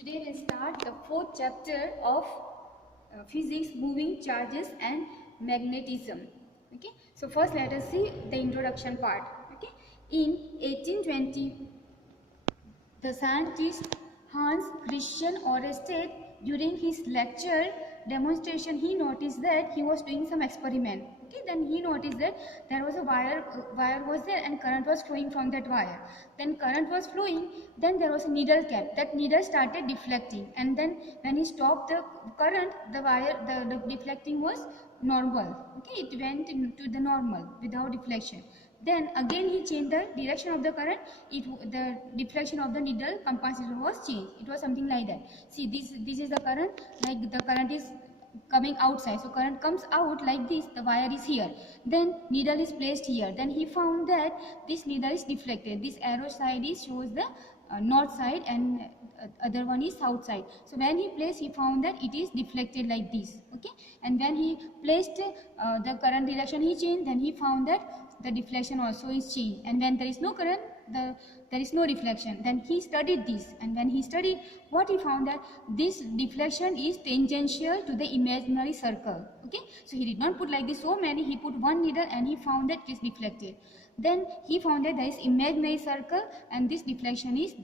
Today we'll start the fourth chapter of physics, moving charges and magnetism. Okay, so first let us see the introduction part. Okay, in 1820, the scientist Hans Christian Ørsted, during his lecture demonstration, he noticed that he was doing some experiment. Okay, then he noticed that there was a wire was there and current was flowing from that wire. Then current was flowing, then there was a needle cap. That needle started deflecting, and then when he stopped the current, the deflecting was normal. Okay, it went into the normal without deflection. Then again he changed the direction of the current. The deflection of the needle capacitor was changed. It was something like that. See, this is the current. Like the current is coming outside, so current comes out like this. The wire is here. Then needle is placed here. Then he found that this needle is deflected. This arrow side is shows the north side and other one is south side. So when he placed, he found that it is deflected like this. Okay, and when he placed the current direction he changed, then he found that the deflection also is changed, and when there is no current, there is no deflection. Then he studied this, and when he studied, what he found that this deflection is tangential to the imaginary circle. Okay, so he did not put like this so many, he put one needle and he found that it is deflected. Then he found that there is imaginary circle and this deflection is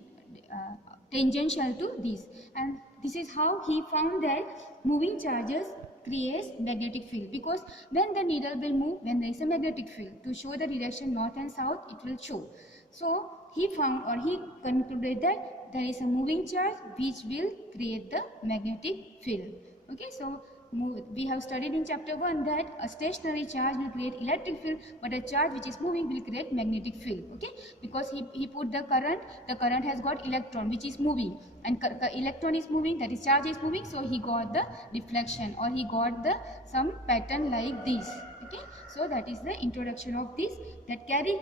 tangential to this, and this is how he found that moving charges creates magnetic field, because when the needle will move, when there is a magnetic field to show the direction north and south, it will show. So he found, or he concluded, that there is a moving charge which will create the magnetic field. Okay, so we have studied in chapter 1 that a stationary charge will create electric field, but a charge which is moving will create magnetic field. Okay, because he put the current has got electron which is moving, and electron is moving, that is charge is moving, so he got the deflection, or he got the some pattern like this. Okay, so that is the introduction of this, that carry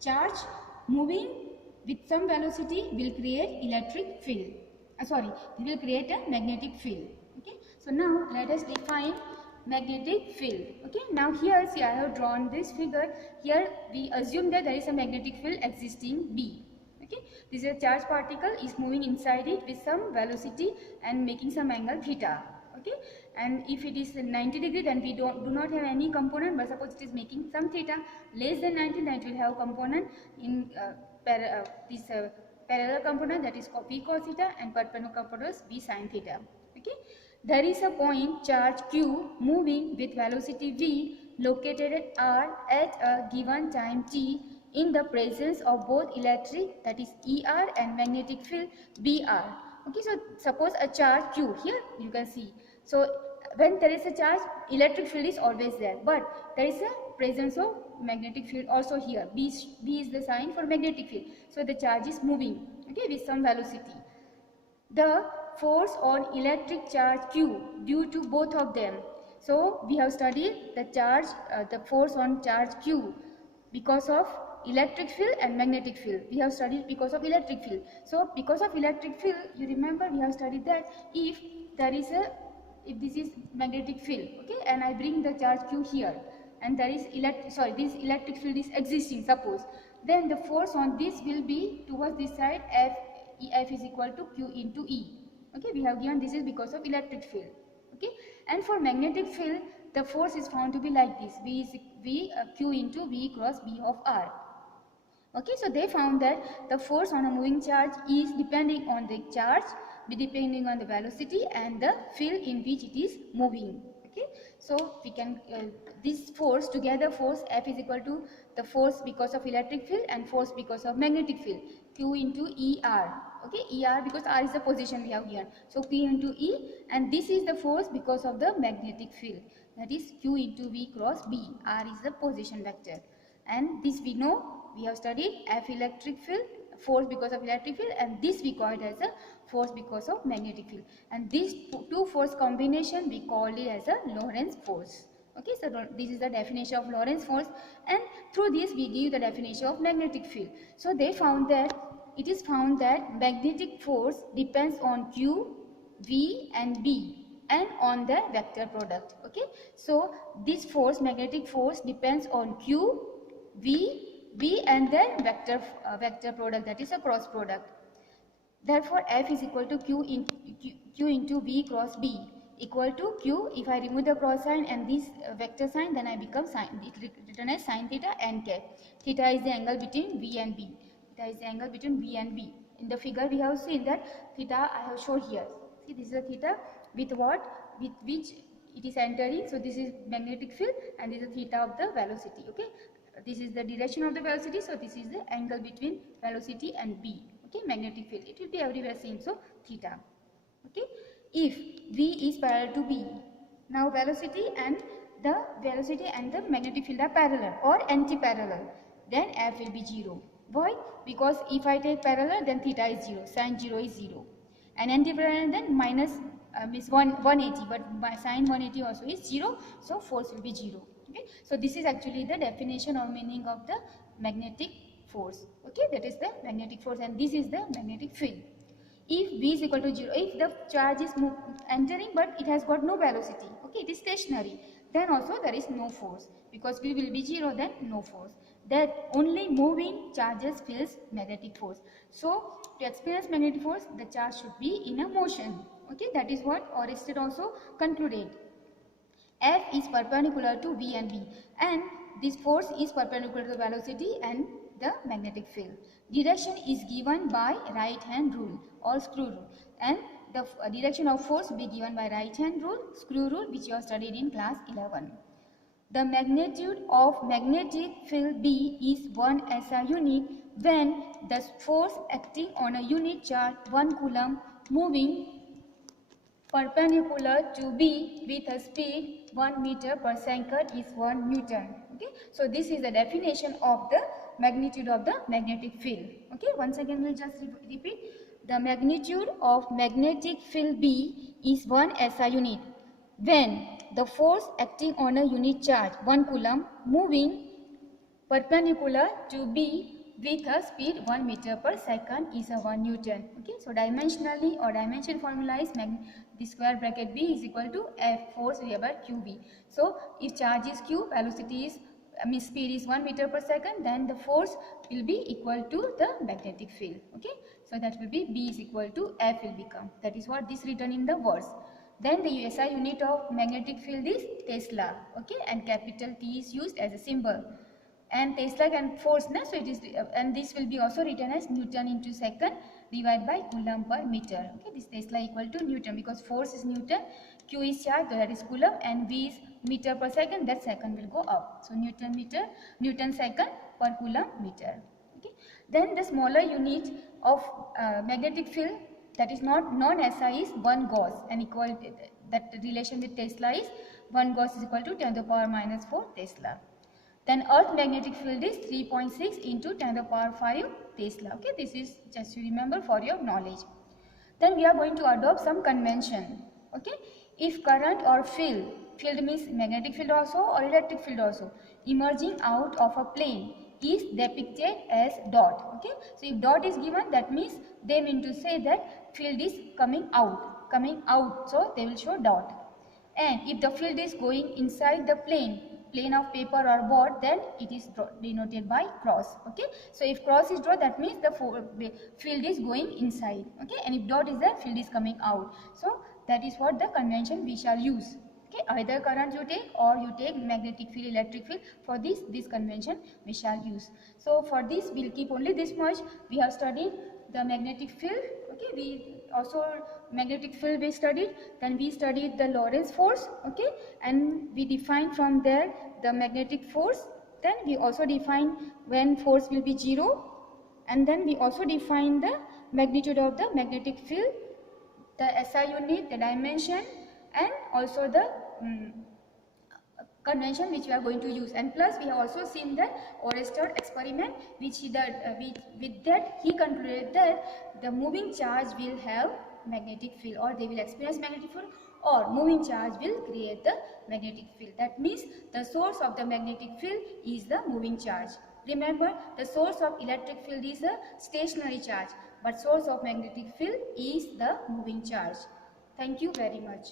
charge moving with some velocity will create electric field. It will create a magnetic field. Okay, so now let us define magnetic field. Okay, now here see I have drawn this figure. Here we assume that there is a magnetic field existing B. Okay, this is a charge particle is moving inside it with some velocity and making some angle theta. Okay, and if it is 90 degree, then we do not have any component, but suppose it is making some theta less than 90, then it will have component in parallel component, that is B cos theta, and perpendicular component is B sin theta. Okay, there is a point charge Q moving with velocity V located at R at a given time t in the presence of both electric, that is ER, and magnetic field BR. Okay, so suppose a charge Q, here you can see. So when there is a charge, electric field is always there, but there is a presence of magnetic field also here. B is the sign for magnetic field. So the charge is moving, okay, with some velocity. The force on electric charge Q due to both of them. So we have studied the charge, the force on charge Q because of electric field and magnetic field. We have studied because of electric field. So because of electric field, you remember we have studied that if this is magnetic field, okay, and I bring the charge Q here, and there is this electric field is existing, suppose, then the force on this will be towards this side, F is equal to Q into E. Okay, we have given this is because of electric field. Okay, and for magnetic field, the force is found to be like this, Q into V cross B of R. Okay, so they found that the force on a moving charge is depending on the charge, depending on the velocity and the field in which it is moving. Okay, so we can this force together, force F is equal to the force because of electric field and force because of magnetic field, Q into ER. Okay, ER because R is the position we have here, so Q into E, and this is the force because of the magnetic field, that is Q into V cross B. R is the position vector, and this we know, we have studied F electric field, force because of electric field, and this we call it as a force because of magnetic field, and these two force combination we call it as a Lorentz force. Okay, so this is the definition of Lorentz force, and through this we give the definition of magnetic field. So they found that it is found that magnetic force depends on Q, V and B and on the vector product. Okay, so this force, magnetic force, depends on Q, V, B and the vector product, that is a cross product. Therefore, F is equal to Q into V cross B equal to Q. If I remove the cross sign and this vector sign, then I become written as sin theta n cap. Theta is the angle between V and B. Theta is the angle between V and B. In the figure, we have seen that theta I have shown here. See, this is a theta with what? With which it is entering. So this is magnetic field and this is theta of the velocity. Okay, this is the direction of the velocity. So this is the angle between velocity and B. Okay, magnetic field. It will be everywhere same. So theta. Okay, if V is parallel to B, now velocity and the magnetic field are parallel or anti-parallel, then F will be 0. Why? Because if I take parallel, then theta is 0, sin 0 is 0, and anti-parallel then minus means 180, but by sin 180 also is 0, so force will be 0. Okay, so this is actually the definition or meaning of the magnetic force. Okay, that is the magnetic force, and this is the magnetic field. If V is equal to 0, if the charge is entering but it has got no velocity, okay, it is stationary, then also there is no force, because V will be 0, then no force. That only moving charges feels magnetic force. So to experience magnetic force, the charge should be in a motion. Okay, that is what Oersted also concluded. F is perpendicular to V and B, and this force is perpendicular to the velocity and the magnetic field. Direction is given by right hand rule or screw rule, and the direction of force will be given by right hand rule, screw rule, which you have studied in class 11. The magnitude of magnetic field B is 1 SI unit when the force acting on a unit charge 1 coulomb moving perpendicular to B with a speed 1 meter per second is 1 Newton. Okay, so this is the definition of the magnitude of the magnetic field. Okay, once again we'll just repeat. The magnitude of magnetic field B is 1 SI unit when the force acting on a unit charge 1 coulomb moving perpendicular to B with a speed 1 meter per second is a 1 Newton. Okay, so dimensionally or dimension formula is the square bracket B is equal to F force divided by QB. So if charge is Q, velocity is speed is 1 meter per second, then the force will be equal to the magnetic field. Okay, so that will be B is equal to F will become. That is what this written in the verse. Then the SI unit of magnetic field is Tesla. Okay, and capital T is used as a symbol. And Tesla can force, so it is, and this will be also written as Newton into second divided by Coulomb per meter. Okay, this Tesla equal to Newton because force is Newton, Q is charge, that is Coulomb, and V is meter per second, that second will go up. So Newton meter, Newton second per Coulomb meter. Okay, then the smaller unit of magnetic field, that is not non-SI, is 1 Gauss, and equal that relation with Tesla is 1 Gauss is equal to 10 to the power minus 4 Tesla. Then Earth magnetic field is 3.6 into 10 to the power 5 Tesla. Okay, this is just to remember for your knowledge. Then we are going to adopt some convention. Okay, if current or field means magnetic field also or electric field also, emerging out of a plane is depicted as dot. Okay, so if dot is given, that means they mean to say that field is coming out, so they will show dot. And if the field is going inside the plane of paper or board, then it is denoted by cross. Okay, so if cross is drawn, that means the field is going inside. Okay, and if dot is there, field is coming out. So that is what the convention we shall use. Okay, either current you take or you take magnetic field, electric field. For this convention we shall use. So for this we'll keep only this much. We have studied the magnetic field. Okay, we also magnetic field we studied, then we studied the Lorentz force. Okay, and we defined from there the magnetic force. Then we also define when force will be 0, and then we also define the magnitude of the magnetic field, the SI unit, the dimension, and also the convention which we are going to use. And plus we have also seen the Oersted experiment, which with that he concluded that the moving charge will have magnetic field, or they will experience magnetic field, or moving charge will create the magnetic field. That means the source of the magnetic field is the moving charge. Remember, the source of electric field is a stationary charge, but source of magnetic field is the moving charge. Thank you very much.